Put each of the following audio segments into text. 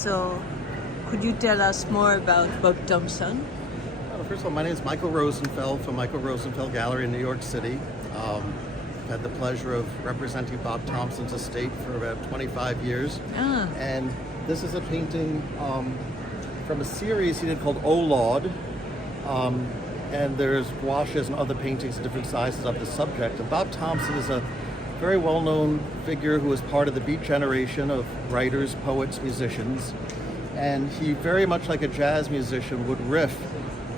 So, could you tell us more about Bob Thompson? Well, first of all, my name is Michael Rosenfeld from Michael Rosenfeld Gallery in New York City. I've had the pleasure of representing Bob Thompson's estate for about 25 years. And this is a painting from a series he did called O Laud. And there's gouaches and other paintings in different sizes of the subject. And Bob Thompson is a very well-known figure who was part of the Beat generation of writers, poets, musicians. And he, very much like a jazz musician, would riff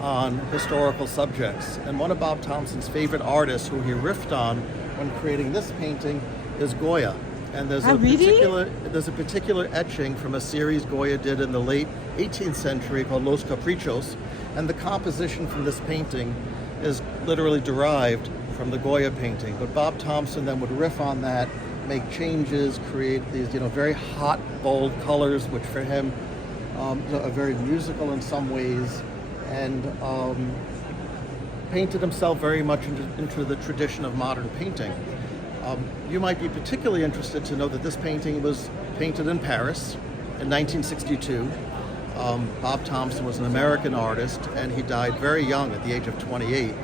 on historical subjects. And one of Bob Thompson's favorite artists who he riffed on when creating this painting is Goya. And there's a particular etching from a series Goya did in the late 18th century called Los Caprichos. And the composition from this painting is literally derived from the Goya painting. But Bob Thompson then would riff on that, make changes, create these very hot, bold colors, which for him are very musical in some ways, and painted himself very much into the tradition of modern painting. You might be particularly interested to know that this painting was painted in Paris in 1962. Bob Thompson was an American artist, and he died very young at the age of 28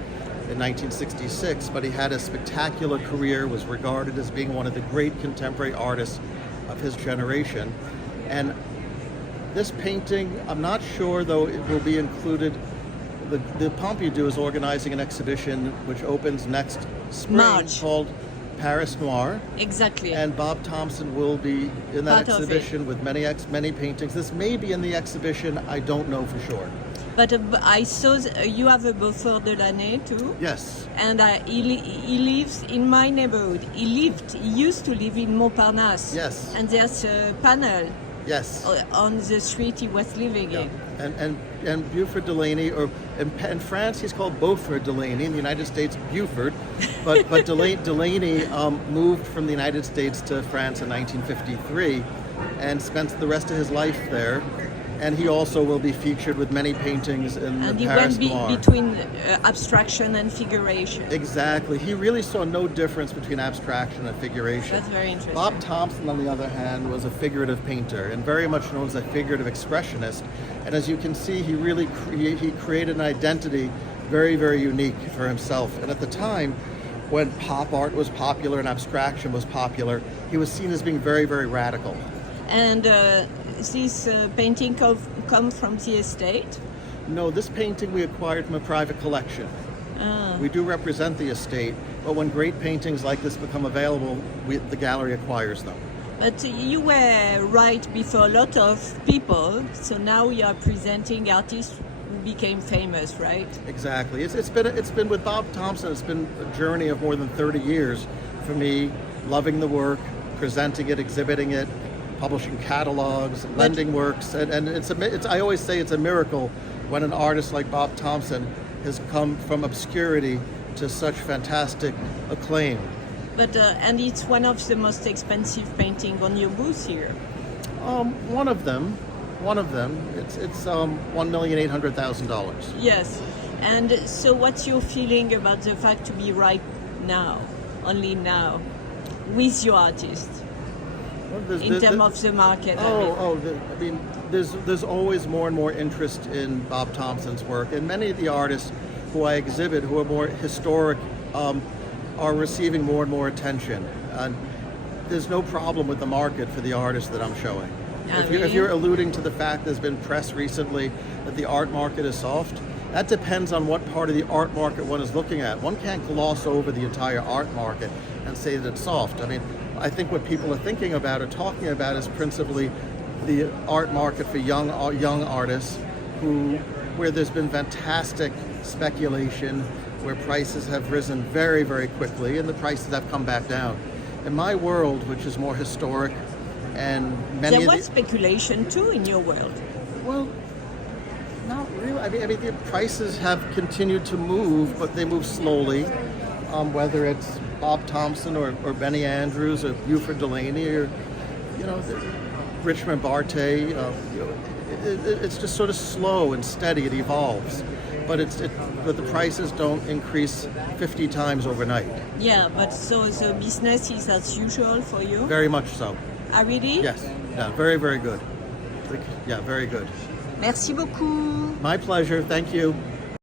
in 1966, but he had a spectacular career, was regarded as being one of the great contemporary artists of his generation. And this painting, I'm not sure though it will be included. The Pompidou is organizing an exhibition which opens next spring called Paris Noir. Exactly. And Bob Thompson will be in that exhibition with many paintings. This may be in the exhibition, I don't know for sure. But I saw you have a Beaufort de l'année too. Yes. And he lives in my neighborhood. He used to live in Montparnasse. Yes. And there's a panel. Yes. On the street he was living in. And Buford Delaney, or in France he's called Beaufort Delaney, in the United States Buford, but Delaney moved from the United States to France in 1953 and spent the rest of his life there. And he also will be featured with many paintings in the Paris Noir. And he went between abstraction and figuration. Exactly. He really saw no difference between abstraction and figuration. That's very interesting. Bob Thompson, on the other hand, was a figurative painter and very much known as a figurative expressionist. And as you can see, he really he created an identity very, very unique for himself. And at the time, when pop art was popular and abstraction was popular, he was seen as being very, very radical. And this painting come from the estate? No, this painting we acquired from a private collection. We do represent the estate, but when great paintings like this become available, the gallery acquires them. But you were right before a lot of people, so now you are presenting artists who became famous, right? Exactly. It's been with Bob Thompson, it's been a journey of more than 30 years for me, loving the work, presenting it, exhibiting it, publishing catalogs, lending works, and I always say it's a miracle when an artist like Bob Thompson has come from obscurity to such fantastic acclaim. But and it's one of the most expensive painting on your booth here. One of them. It's $1,800,000. Yes, and so what's your feeling about the fact to be right now, only now, with your artist? In terms of the market. There's always more and more interest in Bob Thompson's work, and many of the artists who I exhibit, who are more historic, are receiving more and more attention. And there's no problem with the market for the artists that I'm showing. If you're alluding to the fact there's been press recently that the art market is soft, that depends on what part of the art market one is looking at. One can't gloss over the entire art market and say that it's soft. I mean, I think what people are thinking about or talking about is principally the art market for young artists where there's been fantastic speculation, where prices have risen very, very quickly and the prices have come back down. In my world, which is more historic, and many there was speculation too in your world. Well, not really. I mean, the prices have continued to move, but they move slowly. Whether it's Bob Thompson or Benny Andrews or Buford Delaney or Richmond Barté, it's just sort of slow and steady. It evolves, but the prices don't increase 50 times overnight. Yeah, but so the business is as usual for you? Very much so. Really? Yes. Yeah. Very, very good. Yeah, very good. Merci beaucoup. My pleasure. Thank you.